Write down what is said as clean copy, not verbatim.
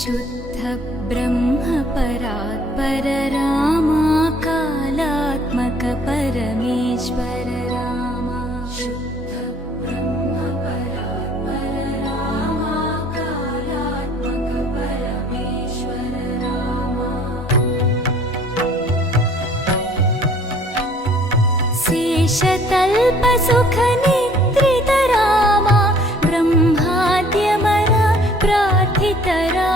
शुद्ध ब्रह्म परात्पर रामा कालात्मक परमेश्वर रामा शुद्ध ब्रह्म परात्पर रामा कालात्मक परमेश्वर रामा शेषतल्प सुख निद्रित रामा ब्रह्माद्यमर प्रार्थित रामा